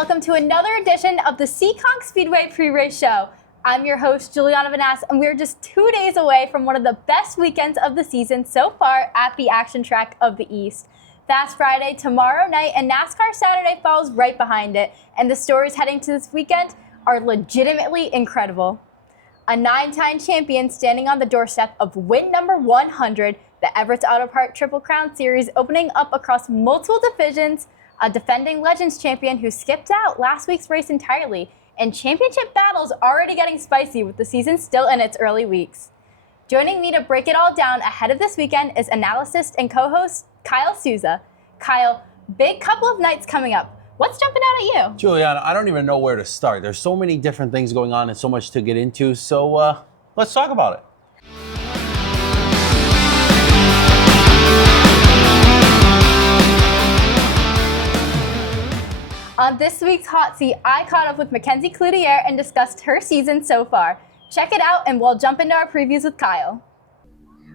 welcome to another edition of the Seekonk Speedway pre-race show. I'm your host, Giuliana Vanasse, and we're just 2 days away from one of the best weekends of the season so far at the action track of the East. Fast Friday tomorrow night, and NASCAR Saturday follows right behind it, and the stories heading to this weekend are legitimately incredible. A 9-time champion standing on the doorstep of win number 100, the Everett's Auto Parts Triple Crown Series opening up across multiple divisions, a defending Legends champion who skipped out last week's race entirely, and championship battles already getting spicy with the season still in its early weeks. Joining me to break it all down ahead of this weekend is analyst and co-host Kyle Souza. Kyle, big couple of nights coming up. What's jumping out at you? Giuliana, I don't even know where to start. There's so many different things going on and so much to get into, so let's talk about it. On this week's Hot Seat, I caught up with Mackenzie Cloutier and discussed her season so far. Check it out and we'll jump into our previews with Kyle.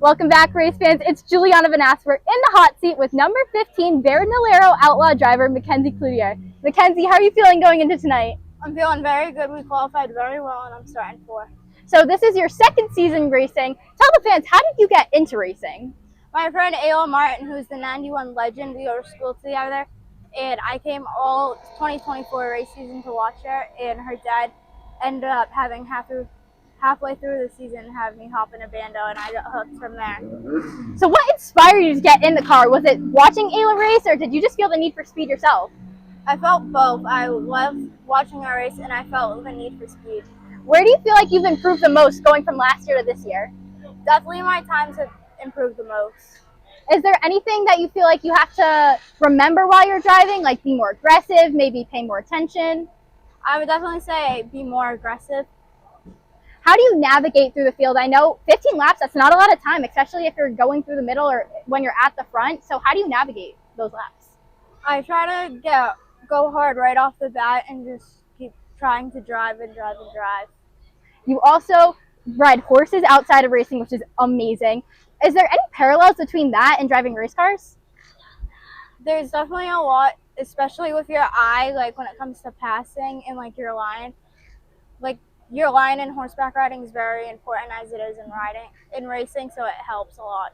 Welcome back, race fans. It's Giuliana Vanasse. We're in the hot seat with number 15 Baronelero Outlaw driver Mackenzie Cloutier. Mackenzie, how are you feeling going into tonight? I'm feeling very good. We qualified very well and I'm starting 4th. So this is your second season racing. Tell the fans, how did you get into racing? My friend Ayla Martin, who's the 91 legend, we go to school together. And I came all 2024 race season to watch her, and her dad ended up having halfway through the season have me hop in a bando, and I got hooked from there. So what inspired you to get in the car? Was it watching Ayla race, or did you just feel the need for speed yourself? I felt both. I loved watching her race, and I felt the need for speed. Where do you feel like you've improved the most going from last year to this year? Definitely my times have improved the most. Is there anything that you feel like you have to remember while you're driving, like be more aggressive, maybe pay more attention? I would definitely say be more aggressive. How do you navigate through the field? I know 15 laps, that's not a lot of time, especially if you're going through the middle or when you're at the front. So how do you navigate those laps? I try to go hard right off the bat and just keep trying to drive and drive and drive. You also ride horses outside of racing, which is amazing. Is there any parallels between that and driving race cars? There's definitely a lot, especially with your eye, like when it comes to passing and like your line. Like your line in horseback riding is very important as it is in racing, so it helps a lot.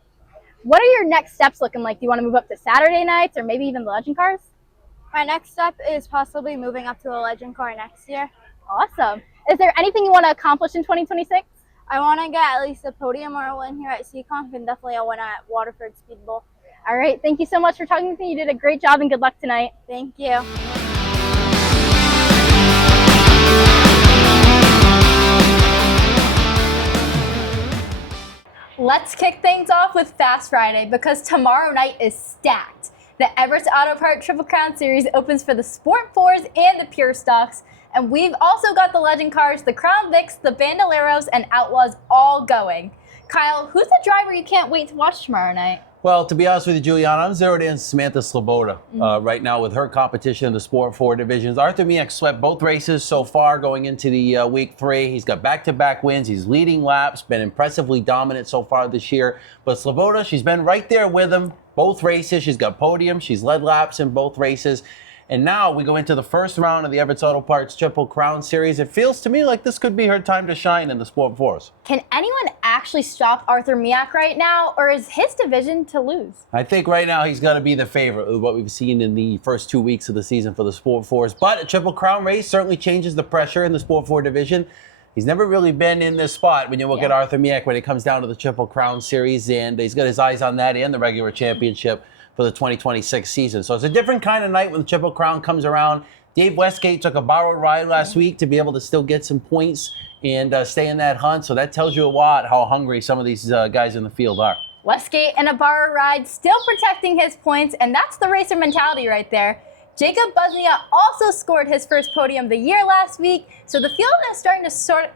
What are your next steps looking like? Do you want to move up to Saturday nights or maybe even the legend cars? My next step is possibly moving up to a legend car next year. Awesome. Is there anything you want to accomplish in 2026? I want to get at least a podium or a win here at Seekonk and definitely a win at Waterford Speed Bowl. All right. Thank you so much for talking with me. You did a great job and good luck tonight. Thank you. Let's kick things off with Fast Friday because tomorrow night is stacked. The Everett's Auto Parts Triple Crown Series opens for the Sport 4s and the Pure Stocks. And we've also got the Legend Cars, the Crown Vics, the Bandoleros, and Outlaws all going. Kyle, who's the driver you can't wait to watch tomorrow night? Well, to be honest with you, Giuliana, I'm zeroed in Samantha Sloboda right now with her competition in the Sport 4 divisions. Arthur Miek swept both races so far going into the week 3. He's got back-to-back wins. He's leading laps, been impressively dominant so far this year. But Sloboda, she's been right there with him both races. She's got podiums. She's led laps in both races. And now we go into the first round of the Everett's Auto Parts Triple Crown Series. It feels to me like this could be her time to shine in the Sport 4s. Can anyone actually stop Arthur Miek right now, or is his division to lose? I think right now he's got to be the favorite with what we've seen in the first 2 weeks of the season for the Sport 4s. But a Triple Crown race certainly changes the pressure in the Sport 4 division. He's never really been in this spot when you look at Arthur Miek when it comes down to the Triple Crown Series, and he's got his eyes on that and the regular championship for the 2026 season. So it's a different kind of night when the Triple Crown comes around. Dave Westgate took a borrowed ride last week to be able to still get some points and stay in that hunt. So that tells you a lot how hungry some of these guys in the field are. Westgate and a borrowed ride still protecting his points, and that's the racer mentality right there. Jacob Busnia also scored his first podium of the year last week, so the field is starting to sort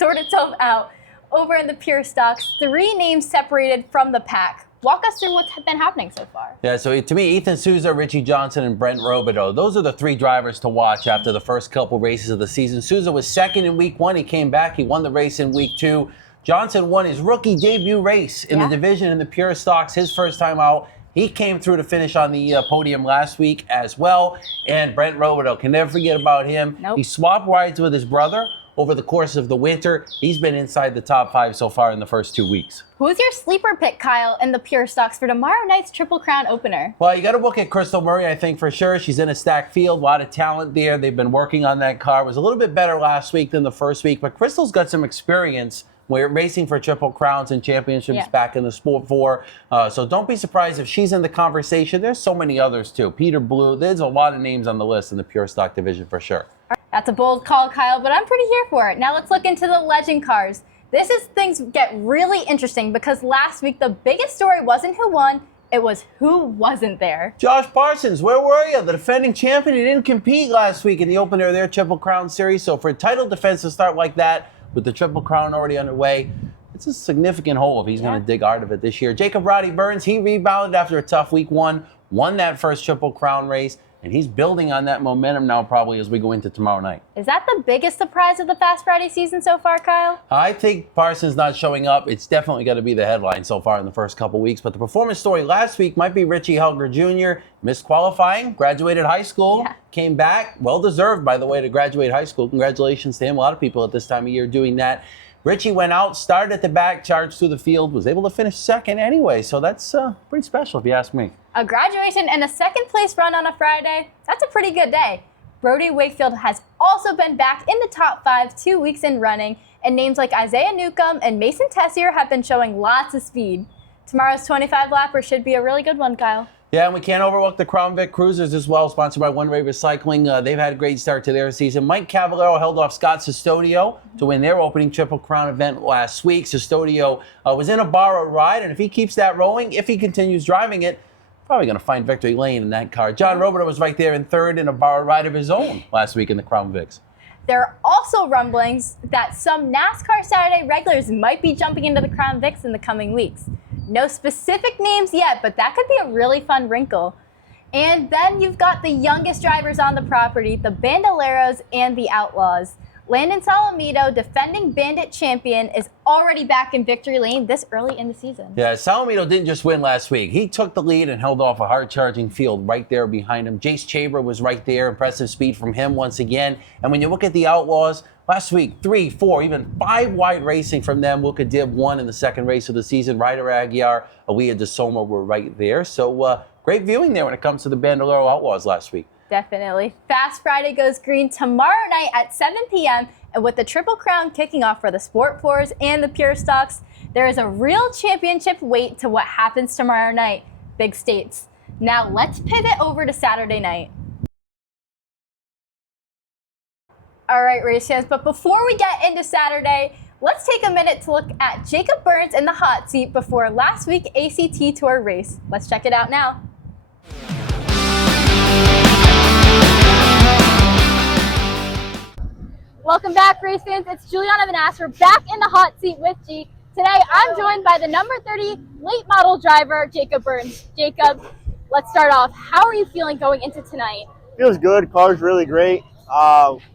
itself out. Over in the Pure Stocks, 3 names separated from the pack. Walk us through what's been happening so far. Yeah, so to me, Ethan Souza, Richie Johnson, and Brent Robideau, those are the 3 drivers to watch after the first couple races of the season. Souza was second in week 1. He came back. He won the race in week 2. Johnson won his rookie debut race in the division in the Pure Stocks, his first time out. He came through to finish on the podium last week as well. And Brent Robideau, can never forget about him. Nope. He swapped rides with his brother over the course of the winter. He's been inside the top 5 so far in the first 2 weeks. Who's your sleeper pick, Kyle, in the Pure Stocks for tomorrow night's Triple Crown opener? Well, you got to look at Crystal Murray, I think, for sure. She's in a stacked field, a lot of talent there. They've been working on that car. It was a little bit better last week than the first week, but Crystal's got some experience. We're racing for Triple Crowns and championships back in the Sport 4. So don't be surprised if she's in the conversation. There's so many others, too. Peter Blue. There's a lot of names on the list in the Pure Stock division for sure. That's a bold call, Kyle, but I'm pretty here for it. Now let's look into the legend cars. This is things get really interesting because last week the biggest story wasn't who won, it was who wasn't there. Josh Parsons, where were you? The defending champion, he didn't compete last week in the opener of their Triple Crown series. So for a title defense to start like that, with the Triple Crown already underway, it's a significant hole if he's going to dig out of it this year. Jacob Roddy Burns, he rebounded after a tough week 1, won that first Triple Crown race, and he's building on that momentum now probably as we go into tomorrow night. Is that the biggest surprise of the Fast Friday season so far, Kyle? I think Parsons not showing up, it's definitely going to be the headline so far in the first couple weeks. But the performance story last week might be Richie Helger Jr. Missed qualifying, graduated high school, came back. Well-deserved, by the way, to graduate high school. Congratulations to him. A lot of people at this time of year doing that. Richie went out, started at the back, charged through the field, was able to finish second anyway. So that's pretty special if you ask me. A graduation and a second place run on a Friday, that's a pretty good day. Brody Wakefield has also been back in the top 5 2 weeks in running, and names like Isaiah Newcomb and Mason Tessier have been showing lots of speed. Tomorrow's 25-lapper should be a really good one, Kyle. Yeah, and we can't overlook the Crown Vic Cruisers as well, sponsored by One Ray Recycling. They've had a great start to their season. Mike Cavallero held off Scott Sestodio to win their opening Triple Crown event last week. Sestodio was in a borrowed ride, and if he keeps that rolling, if he continues driving it, probably going to find victory lane in that car. John Robideau was right there in third in a borrowed ride of his own last week in the Crown Vics. There are also rumblings that some NASCAR Saturday regulars might be jumping into the Crown Vics in the coming weeks. No specific names yet, but that could be a really fun wrinkle. And then you've got the youngest drivers on the property, the Bandoleros and the Outlaws. Landon Salamito, defending Bandit champion, is already back in victory lane this early in the season. Yeah, Salamito didn't just win last week. He took the lead and held off a hard-charging field right there behind him. Jace Chaber was right there. Impressive speed from him once again. And when you look at the Outlaws, last week, 3, 4, even 5 wide racing from them. Luka Dib won in the second race of the season. Ryder Aguiar, Aaliyah DeSoma were right there. So great viewing there when it comes to the Bandolero Outlaws last week. Definitely. Fast Friday goes green tomorrow night at 7 p.m. And with the Triple Crown kicking off for the Sport 4s and the Pure Stocks, there is a real championship weight to what happens tomorrow night. Big states. Now let's pivot over to Saturday night. All right, race fans, but before we get into Saturday, let's take a minute to look at Jacob Burns in the hot seat before last week's ACT Tour race. Let's check it out now. Welcome back, race fans. It's Giuliana Vanasse. We're back in the hot seat with G. Today, I'm joined by the number 30 late model driver, Jacob Burns. Jacob, let's start off. How are you feeling going into tonight? Feels good. Car's really great.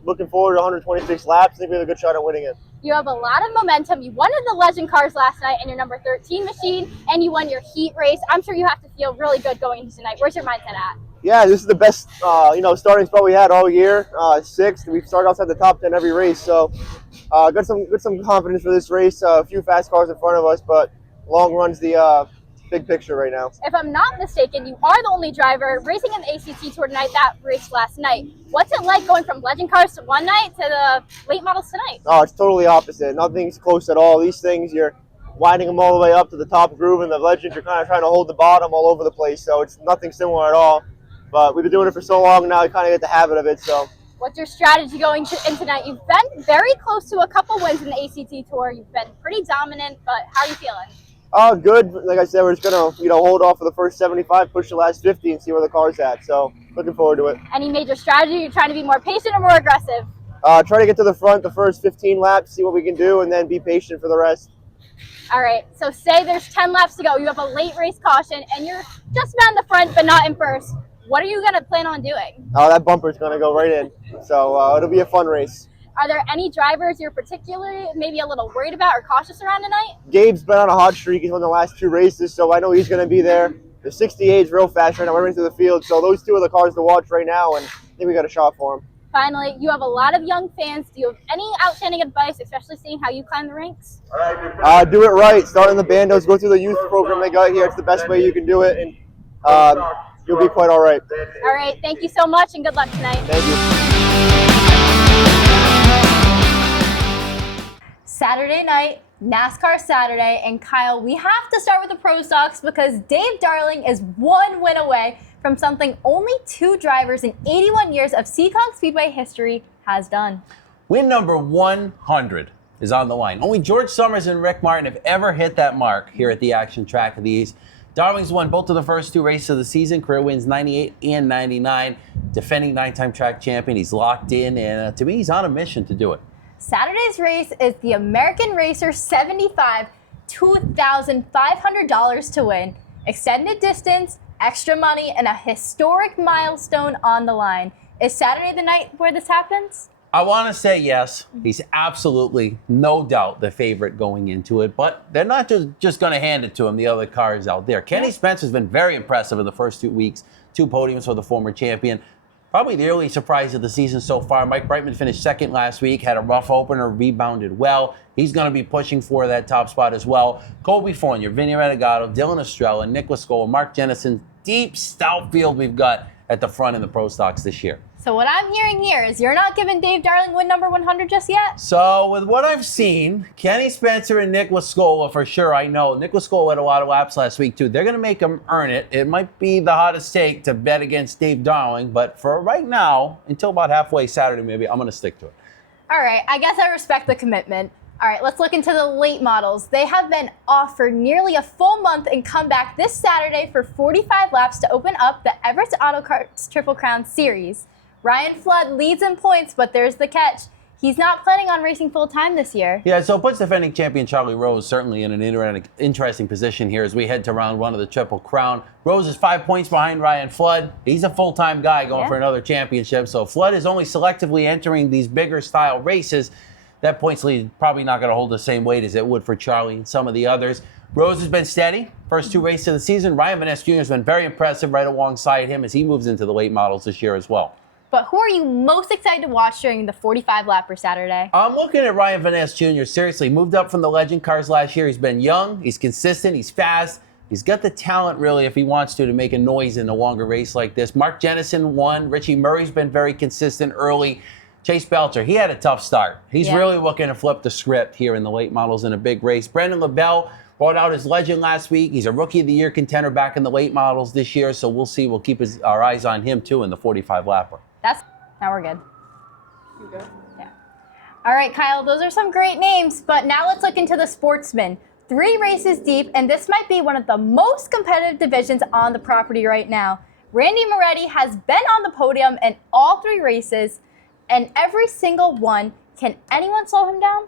Looking forward to 126 laps. I think we have a good shot at winning it. You have a lot of momentum. You won in the Legend cars last night in your number 13 machine, and you won your heat race. I'm sure you have to feel really good going into tonight. Where's your mindset at? Yeah, this is the best, starting spot we had all year. 6th. We've started outside the top 10 every race, so got some confidence for this race. A few fast cars in front of us, but long run's the big picture right now. If I'm not mistaken, you are the only driver racing in the ACT Tour tonight that raced last night. What's it like going from Legend cars to one night to the late models tonight? Oh, it's totally opposite. Nothing's close at all. These things, you're winding them all the way up to the top groove, and the Legends, you're kind of trying to hold the bottom all over the place, so it's nothing similar at all. But we've been doing it for so long now, we kind of get the habit of it. So, what's your strategy going in tonight? You've been very close to a couple wins in the ACT Tour. You've been pretty dominant, but how are you feeling? Oh, good. Like I said, we're just gonna hold off for the first 75, push the last 50, and see where the car's at. So, looking forward to it. Any major strategy? You're trying to be more patient or more aggressive? Try to get to the front the first 15 laps, see what we can do, and then be patient for the rest. All right. So, say there's 10 laps to go. You have a late race caution, and you're just in the front, but not in first. What are you going to plan on doing? Oh, that bumper's going to go right in. So it'll be a fun race. Are there any drivers you're particularly maybe a little worried about or cautious around tonight? Gabe's been on a hot streak. He's won the last 2 races, so I know he's going to be there. The 68 is real fast right now, running through the field. So those two are the cars to watch right now, and I think we got a shot for them. Finally, you have a lot of young fans. Do you have any outstanding advice, especially seeing how you climb the ranks? Do it right. Start in the bandos. Go through the youth program they got here. It's the best way you can do it, and you'll be quite all right. All right. Thank you so much, and good luck tonight. Thank you. Saturday night, NASCAR Saturday, and Kyle, we have to start with the Pro Stocks because Dave Darling is one win away from something only 2 drivers in 81 years of Seekonk Speedway history has done. Win number 100 is on the line. Only George Summers and Rick Martin have ever hit that mark here at the Action Track of the East. Darling's won both of the first 2 races of the season, career wins 98 and 99. Defending 9-time track champion, he's locked in, and to me, he's on a mission to do it. Saturday's race is the American Racer 75, $2,500 to win, extended distance, extra money, and a historic milestone on the line. Is Saturday the night where this happens? I want to say yes. He's absolutely, no doubt, the favorite going into it, but they're not just going to hand it to him, the other cars out there. Kenny Spencer's been very impressive in the first 2 weeks. 2 podiums for the former champion. Probably the early surprise of the season so far. Mike Brightman finished second last week, had a rough opener, rebounded well. He's going to be pushing for that top spot as well. Colby Fournier, Vinny Renegado, Dylan Estrella, Nick Lascola, Mark Jennison. Deep, stout field we've got at the front in the Pro Stocks this year. So what I'm hearing here is you're not giving Dave Darling win number 100 just yet? So with what I've seen, Kenny Spencer and Nick Lascola for sure, I know. Nick Lascola had a lot of laps last week too. They're going to make him earn it. It might be the hottest take to bet against Dave Darling, but for right now, until about halfway Saturday maybe, I'm going to stick to it. All right, I guess I respect the commitment. All right, let's look into the late models. They have been off for nearly a full month and come back this Saturday for 45 laps to open up the Everett Auto Karts Triple Crown Series. Ryan Flood leads in points, but there's the catch. He's not planning on racing full-time this year. Yeah, so it puts defending champion Charlie Rose certainly in an interesting position here as we head to round 1 of the Triple Crown. Rose is 5 points behind Ryan Flood. He's a full-time guy going for another championship, so Flood is only selectively entering these bigger style races. That points lead probably not going to hold the same weight as it would for Charlie and some of the others. Rose has been steady. First 2 races of the season. Ryan Vanasse Jr. has been very impressive right alongside him as he moves into the late models this year as well. But who are you most excited to watch during the 45-lapper Saturday? I'm looking at Ryan Vanasse Jr. Seriously, moved up from the Legend cars last year. He's been young, he's consistent, he's fast. He's got the talent, really, if he wants to make a noise in a longer race like this. Mark Jennison won. Richie Murray's been very consistent early. Chase Belcher, he had a tough start. He's really looking to flip the script here in the late models in a big race. Brendan LaBelle brought out his Legend last week. He's a Rookie of the Year contender back in the late models this year, so we'll see. We'll keep our eyes on him, too, in the 45-lapper. Now we're good. Yeah. All right, Kyle, those are some great names, but now let's look into the sportsmen. 3 races deep, and this might be one of the most competitive divisions on the property right now. Randy Moretti has been on the podium in all 3 races, and every single one. Can anyone slow him down?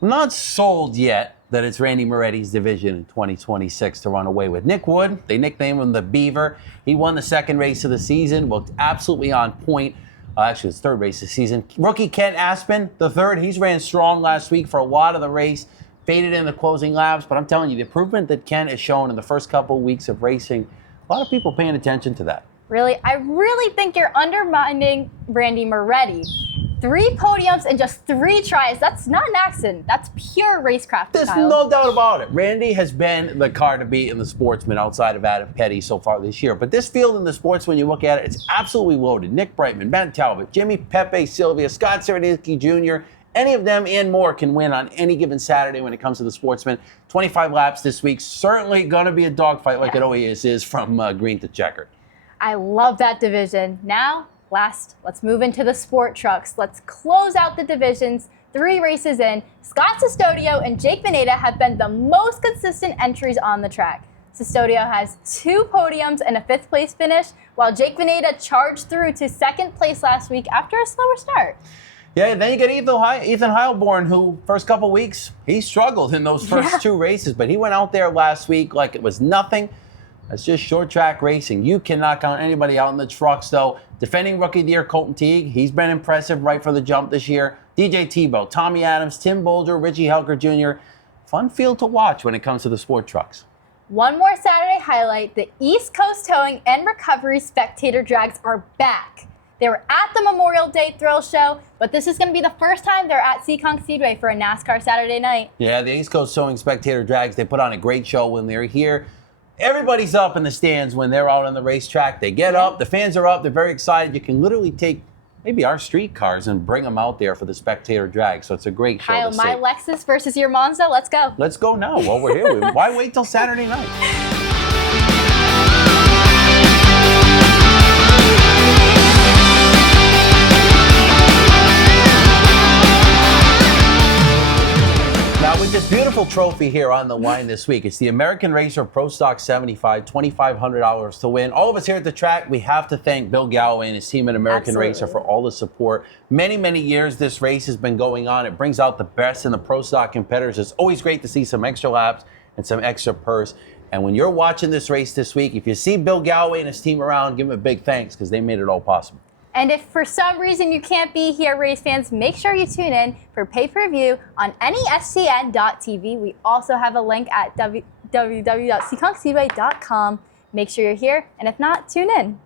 I'm not sold yet that it's Randy Moretti's division in 2026 to run away with. Nick Wood, they nicknamed him the Beaver. He won the 2nd race of the season, looked absolutely on point. Actually, his 3rd race of the season. Rookie Kent Aspen, the 3rd. He's ran strong last week for a lot of the race. Faded in the closing laps, but I'm telling you, the improvement that Kent has shown in the first couple of weeks of racing, a lot of people paying attention to that. Really? I really think you're undermining Randy Moretti. 3 podiums in just 3 tries. That's not an accident. That's pure racecraft. There's Kyle. no doubt about it. Randy has been the car to beat in the sportsman outside of Adam Petty so far this year. But this field in the sports, when you look at it, it's absolutely loaded. Nick Brightman, Ben Talbot, Jimmy Pepe Sylvia, Scott Ceredinsky Jr., any of them and more can win on any given Saturday when it comes to the sportsman. 25 laps this week. Certainly going to be a dogfight like it always is from green to checkered. I love that division. Now, let's move into the sport trucks. Let's close out the divisions. 3 races in, Scott Sestodio and Jake Veneta have been the most consistent entries on the track. Sestodio has 2 podiums and a 5th place finish, while Jake Veneta charged through to 2nd place last week after a slower start. Yeah, then you get Ethan Heilborn, who first couple weeks, he struggled in those first 2 races, but he went out there last week like it was nothing. That's just short track racing. You cannot count anybody out in the trucks, though. Defending Rookie of the Year, Colton Teague, he's been impressive right for the jump this year. DJ Tebow, Tommy Adams, Tim Bolger, Richie Helker Jr. Fun field to watch when it comes to the sport trucks. One more Saturday highlight, the East Coast Towing and Recovery Spectator Drags are back. They were at the Memorial Day Thrill Show, but this is going to be the first time they're at Seekonk Speedway for a NASCAR Saturday night. Yeah, the East Coast Towing Spectator Drags, they put on a great show when they're here. Everybody's up in the stands when they're out on the racetrack. They get up, the fans are up, they're very excited. You can literally take maybe our street cars and bring them out there for the Spectator Drag. So it's a great show Kyle, to my see. Lexus versus your Monza, let's go. Let's go now while we're here. Why wait till Saturday night? Now, with this beautiful trophy here on the line this week, it's the American Racer Pro Stock 75, $2,500 to win. All of us here at the track, we have to thank Bill Galloway and his team at American Absolutely. Racer for all the support. Many, many years this race has been going on. It brings out the best in the Pro Stock competitors. It's always great to see some extra laps and some extra purse. And when you're watching this race this week, if you see Bill Galloway and his team around, give them a big thanks because they made it all possible. And if for some reason you can't be here, race fans, make sure you tune in for pay-per-view on NASCN.TV. We also have a link at www.seekonkspeedway.com. Make sure you're here, and if not, tune in.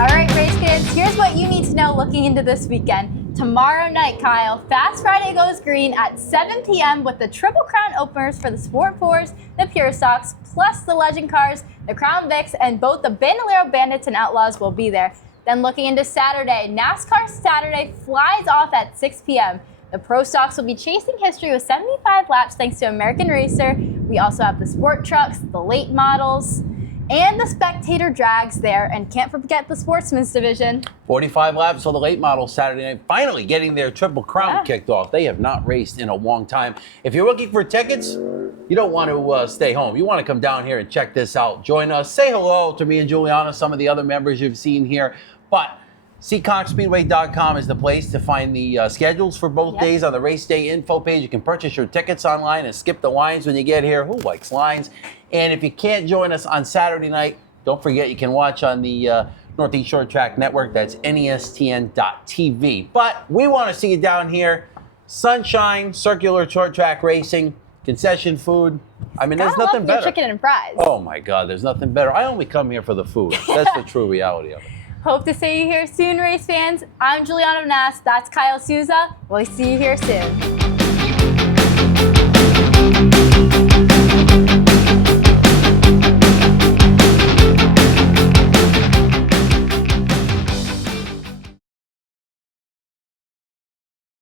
All right, race fans, here's what you need to know looking into this weekend. Tomorrow night, Kyle, Fast Friday goes green at 7 p.m. with the Triple Crown openers for the Sport 4s, the Pure Stocks, plus the Legend Cars, the Crown Vics, and both the Bandolero Bandits and Outlaws will be there. Then looking into Saturday, NASCAR Saturday flies off at 6 p.m. The Pro Stocks will be chasing history with 75 laps thanks to American Racer. We also have the Sport Trucks, the late models, and the Spectator Drags there, and can't forget the Sportsman's Division. 45 laps for the late model Saturday night, finally getting their Triple Crown kicked off. They have not raced in a long time. If you're looking for tickets, you don't want to stay home. You want to come down here and check this out. Join us. Say hello to me and Giuliana, some of the other members you've seen here. But SeekonkSpeedway.com is the place to find the schedules for both days on the race day info page. You can purchase your tickets online and skip the lines when you get here. Who likes lines? And if you can't join us on Saturday night, don't forget you can watch on the Northeast Short Track Network. That's NESTN.TV. But we want to see you down here. Sunshine, circular short track racing, concession food. I mean, there's nothing better. Chicken and fries. Oh my God, there's nothing better. I only come here for the food. That's the true reality of it. Hope to see you here soon, race fans. I'm Giuliana Vanasse. That's Kyle Souza. We'll see you here soon.